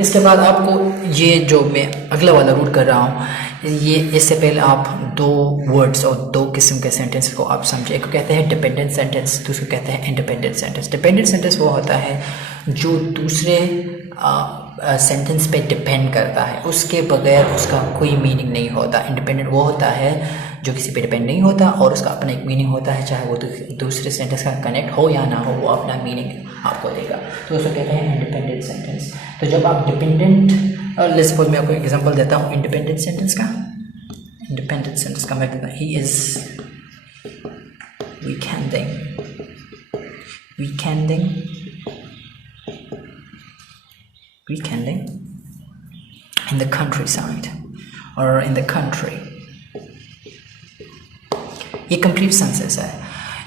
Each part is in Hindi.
इसके बाद आपको ये जो मैं अगला वाला रूल कर रहा हूँ, ये इससे पहले आप दो वर्ड्स और दो किस्म के सेंटेंस को आप समझे। एक को कहते हैं डिपेंडेंट सेंटेंस, दूसरे को कहते हैं इंडिपेंडेंट सेंटेंस। डिपेंडेंट सेंटेंस वो होता है जो दूसरे सेंटेंस पे डिपेंड करता है, उसके बगैर उसका कोई मीनिंग नहीं होता। इंडिपेंडेंट वो होता है जो किसी पे डिपेंड नहीं होता और उसका अपना एक मीनिंग होता है, चाहे वो दूसरे सेंटेंस का कनेक्ट हो या ना हो, वो अपना मीनिंग आपको देगा, तो उसको कहते हैं इंडिपेंडेंट सेंटेंस। तो जब आप डिपेंडेंट, लेट्स सपोज मैं आपको एग्जांपल देता हूँ इंडिपेंडेंट सेंटेंस का। इंडिपेंडेंट सेंटेंस का मैं कहता हूँ he is weekending in the countryside or in the country। ये कंप्लीट सेंटेंस है,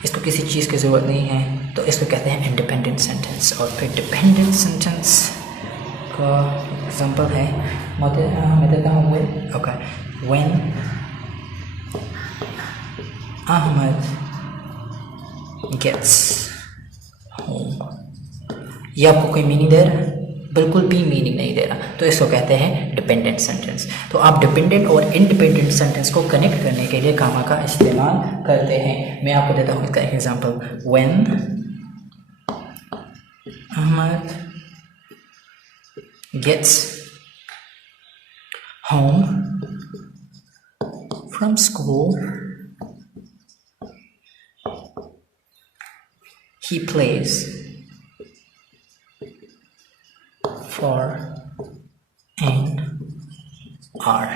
इसको किसी चीज़ की ज़रूरत नहीं है, तो इसको कहते हैं इंडिपेंडेंट सेंटेंस। और फिर डिपेंडेंट सेंटेंस का एग्जांपल है, मैं देता हूँ when, okay, when Ahmed gets home। ये आपको कोई मीनिंग दे रहा है? बिल्कुल भी मीनिंग नहीं दे रहा, तो इसको कहते हैं डिपेंडेंट सेंटेंस। तो आप डिपेंडेंट और इंडिपेंडेंट सेंटेंस को कनेक्ट करने के लिए कामा का इस्तेमाल करते हैं। मैं आपको देता हूँ इसका example, when Ahmed gets home from school he plays for an hour।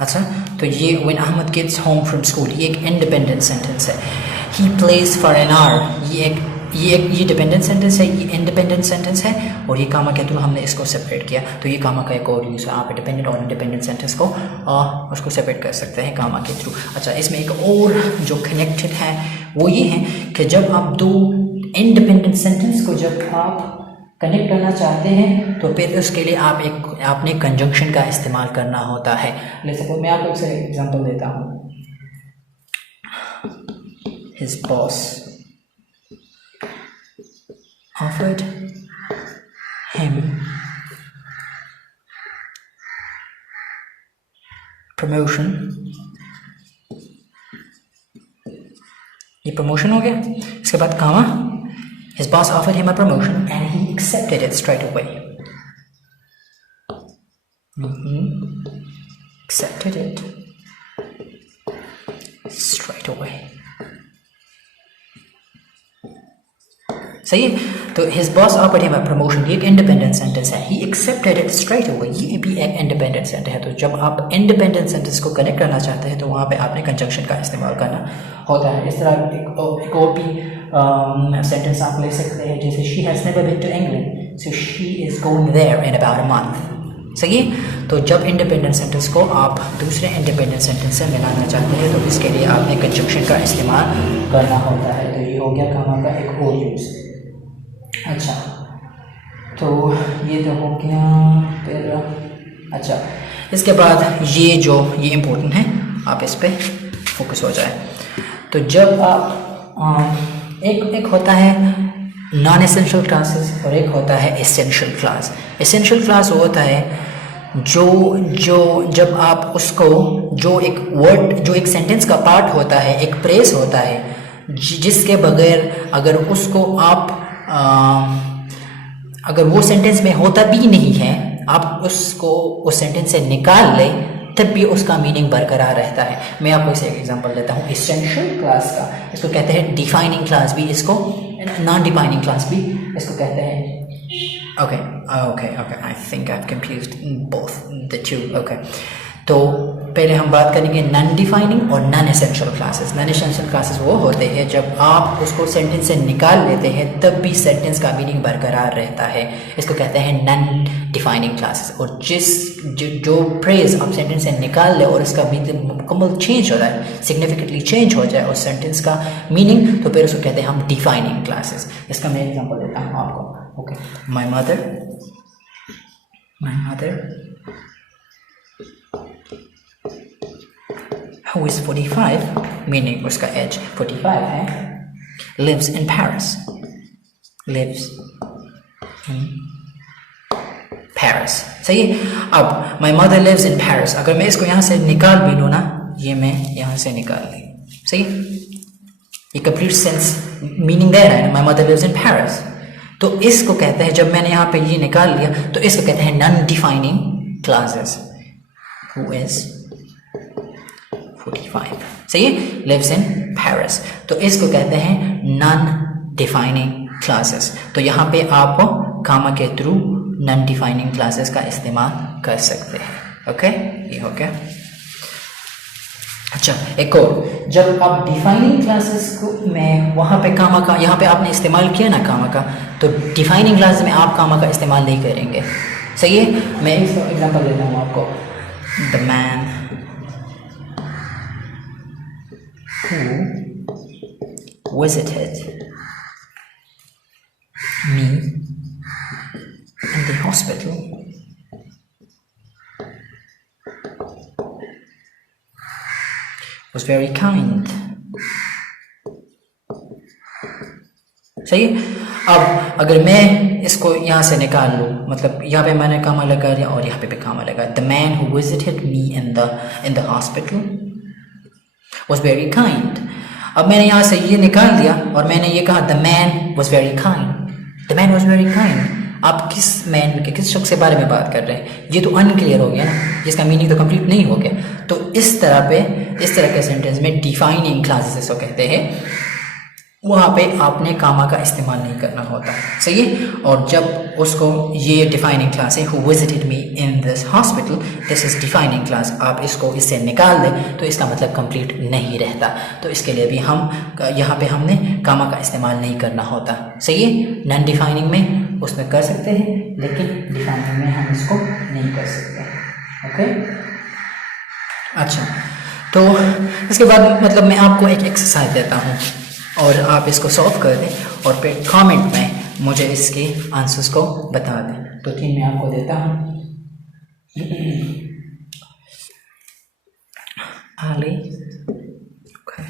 अच्छा, तो ये when Ahmed gets home from school ये एक इंडिपेंडेंट सेंटेंस है। he plays for an hour ये डिपेंडेंट सेंटेंस है, ये इंडिपेंडेंट सेंटेंस है, और ये कामा के थ्रू हमने इसको सेपरेट किया, तो ये कामा का एक और यूज़ है। आप डिपेंडेंट और इंडिपेंडेंट सेंटेंस को उसको सेपरेट कर सकते हैं कामा के थ्रू। अच्छा, इसमें एक और जो कनेक्टेड है वो ये है कि जब आप दो इंडिपेंडेंट सेंटेंस को जब आप कनेक्ट करना चाहते हैं तो फिर उसके लिए आपने कंजंक्शन का इस्तेमाल करना होता है। लेट्स सपोज मैं आपको एक एग्जांपल देता हूँ, his boss offered him promotion। ये प्रमोशन हो गया, इसके बाद कामा his boss offered him a promotion and he accepted it straight away। Accepted it straight away। सही है, तो his boss offered him a promotion ये एक इंडिपेंडेंट सेंटेंस है, he accepted it straight away ये भी एक इंडिपेंडेंट सेंटेंस है। तो जब आप इंडिपेंडेंट सेंटेंस को कनेक्ट करना चाहते हैं तो वहाँ पे आपने कंजंक्शन का इस्तेमाल करना होता है। इस तरह एक और भी सेंटेंस आप ले सकते हैं, जैसे she has never been to England so she is going there in about a month। सही है, तो जब इंडिपेंडेंट सेंटेंस को आप दूसरे इंडिपेंडेंट सेंटेंस से मिलाना चाहते हैं तो इसके लिए आपने कंजंक्शन का इस्तेमाल करना होता है। तो ये हो गया कामा का एक और यूज़। अच्छा, तो ये तो हो गया फिर। अच्छा, इसके बाद ये इम्पोर्टेंट है, आप इस पर फोकस हो जाए। तो जब आप एक होता है नॉन एसेंशियल क्लासेस और एक होता है एसेंशियल क्लास। एसेंशियल क्लास वो होता है जो जब आप उसको जो एक वर्ड जो एक सेंटेंस का पार्ट होता है, एक फ्रेज होता है जिसके बगैर अगर उसको आप अगर वो सेंटेंस में होता भी नहीं है, आप उसको उस सेंटेंस से निकाल लें तब भी उसका मीनिंग बरकरार रहता है। मैं आपको इसे एक एग्जांपल देता हूँ एसेंशियल क्लास का। इसको कहते हैं डिफाइनिंग क्लास भी, इसको नॉन डिफाइनिंग क्लास भी इसको कहते हैं। okay, I think I've confused both the two। okay, तो पहले हम बात करेंगे नॉन डिफाइनिंग और non essential classes. Non essential classes वो होते हैं जब आप उसको सेंटेंस से निकाल लेते हैं तब भी सेंटेंस का मीनिंग बरकरार रहता है, इसको कहते हैं नॉन डिफाइनिंग क्लासेस। और जो फ्रेज आप सेंटेंस से निकाल ले और इसका मीनिंग मुकम्मल चेंज हो जाए, सिग्निफिकेंटली चेंज हो जाए उस सेंटेंस का मीनिंग, तो फिर उसको कहते हैं हम डिफाइनिंग क्लासेस। इसका मैं एग्जाम्पल देता हूँ आपको। Okay, my mother who is 45, meaning उसका एज 45 है, lives in Paris पेरिस। सही है। अब my mother lives in Paris, अगर मैं इसको यहाँ से निकाल भी लूँ ना, ये मैं यहाँ से निकाल ली, सही, ये कंप्लीट सेंस मीनिंग दे रहा है, my mother lives in Paris. तो इसको कहते हैं, जब मैंने यहाँ पे ये निकाल लिया तो इसको कहते हैं non defining classes. Who is 45, सही है, लिव्स इन पेरिस, तो इसको कहते हैं नॉन डिफाइनिंग क्लासेस। तो यहाँ पे आप कामा के थ्रू नॉन डिफाइनिंग क्लासेस का इस्तेमाल कर सकते हैं। ओके, ये हो गया। अच्छा, एक और, जब आप डिफाइनिंग क्लासेस को में वहाँ पे कामा का, यहाँ पे आपने इस्तेमाल किया ना कामा का, तो डिफाइनिंग क्लास में आप कामा का इस्तेमाल नहीं करेंगे। सही है। मैं इसका एग्जांपल देता हूँ आपको। The man who visited me in the hospital was very kind। सही। अब अगर मैं इसको यहाँ से निकाल लूँ, मतलब यहाँ पे मैंने कामा लगा दिया और यहाँ पे भी कामा लगा, the man who visited me in the hospital was very kind। अब मैंने यहाँ से ये निकाल दिया और मैंने ये कहा the man was very kind, the man was very kind। आप किस मैन के, किस शख्स के बारे में बात कर रहे हैं, ये तो अनक्लियर हो गया ना, जिसका मीनिंग तो कंप्लीट नहीं हो गया। तो इस तरह के सेंटेंस में डिफाइनिंग क्लासेस इसको कहते हैं, वहाँ पे आपने कामा का इस्तेमाल नहीं करना होता। सही है। और जब उसको ये डिफाइनिंग क्लास है, who visited me in this hospital, this is defining class, आप इसको इससे निकाल दें तो इसका मतलब कंप्लीट नहीं रहता। तो इसके लिए भी हम यहाँ पे हमने कामा का इस्तेमाल नहीं करना होता। सही है। नॉन डिफाइनिंग में उसमें कर सकते हैं, लेकिन डिफाइनिंग में हम इसको नहीं कर सकते। ओके। अच्छा, तो इसके बाद मतलब मैं आपको एक एक्सरसाइज देता हूँ और आप इसको सॉल्व कर दें और फिर कमेंट में मुझे इसके आंसर्स को बता दें। तो 3 मैं आपको देता हूँ। Ali, okay।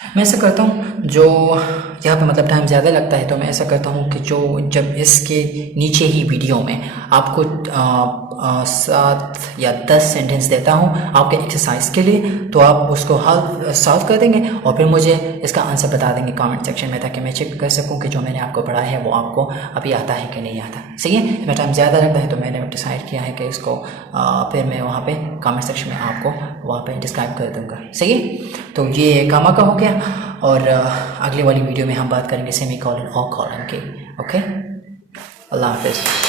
मैं ऐसा करता हूँ, जो यहाँ पे मतलब टाइम ज़्यादा लगता है, तो मैं ऐसा करता हूँ कि जो जब इसके नीचे ही वीडियो में आपको 7 या 10 सेंटेंस देता हूँ आपके एक्सरसाइज के लिए, तो आप उसको हल सॉल्व कर देंगे और फिर मुझे इसका आंसर बता देंगे कमेंट सेक्शन में, ताकि मैं चेक कर सकूँ कि जो मैंने आपको पढ़ा है वो आपको अभी आता है कि नहीं आता। सही है। इसमें टाइम ज़्यादा लगता है तो मैंने डिसाइड किया है कि इसको फिर मैं वहाँ पे कमेंट सेक्शन में आपको वहाँ पे डिस्क्राइब कर दूँगा। सही है। तो ये कामा का हो गया और अगली वाली वीडियो में हम बात करेंगे सेमी कॉलन और कॉलन के। ओके, अल्लाह हाफिज़।